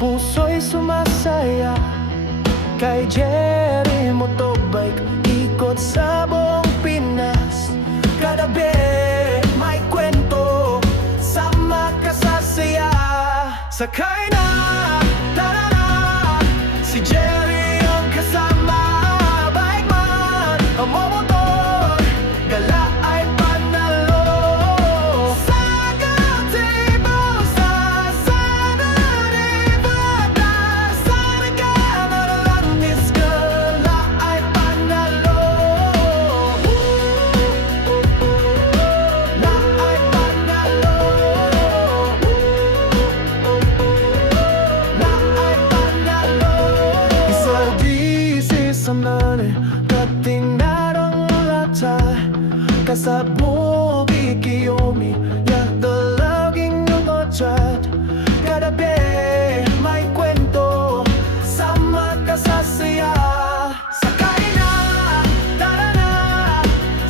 puso'y sumasaya. Kay Jerry Motobike, ikot sa buong Pinas. Kagabi may kwento, sama ka sa saya. Sakay na, tara na, si Jerry ang kasama. Bike man, ang momotor, gala ay panalo. Sa gazebo, sa Saturday Bata, sa regalo ng Miss Gala ay panalo. La ay panalo. La ay panalo. Isa di sa nane, katinarang lata. Kasabog ikiyomi, yakdalaging nungotrat. Kadabi may kwento, sama ka sa saya. Sakay na, tara na,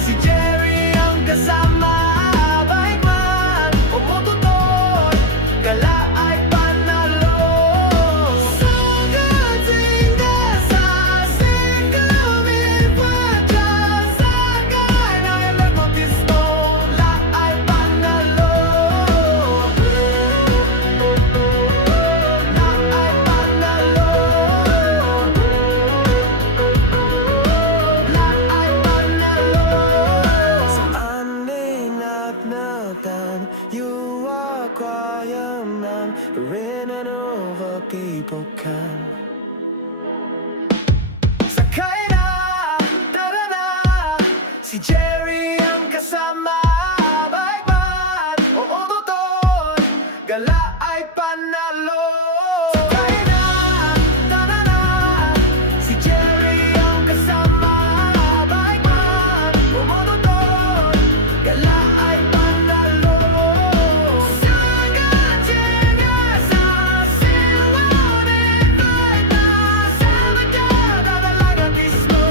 si Jerry ang kasama. Bike man o mototor, gala ay panalo. Sa gatinga sa sikumi patya, sakay na elemotisto, la ay panalo. La ay panalo. La ay panalo. Sa aninagnagan, you are quiet man, rin and over people can. Sakay na, tara na, si Jerry ang kasama. Bike man o motor, gala ay panalo. Sakay na, tara na, si Jerry ang kasama. Bike man o motor, gala ay panalo. Sa gatinga sa silunit bata, sa nagkadalagang disco,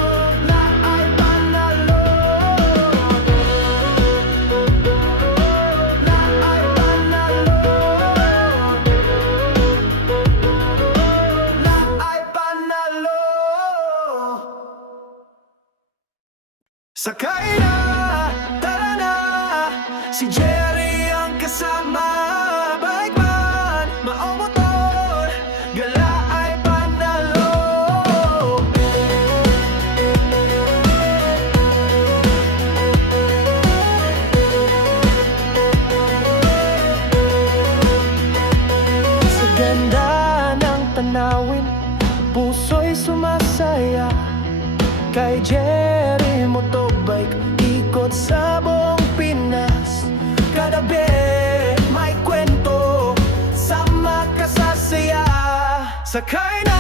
la ay panalo. La ay panalo. La ay panalo. Sakay na, tara na, si Jerry ang kasama. Bike man, maomotor, gala ay panalo. Sa ganda ng tanawin, puso'y sumasaya. Kay Jerry Motobike, ikot sa buong Pinas. Kagabi may kwento, sama ka sa saya. Sakay na,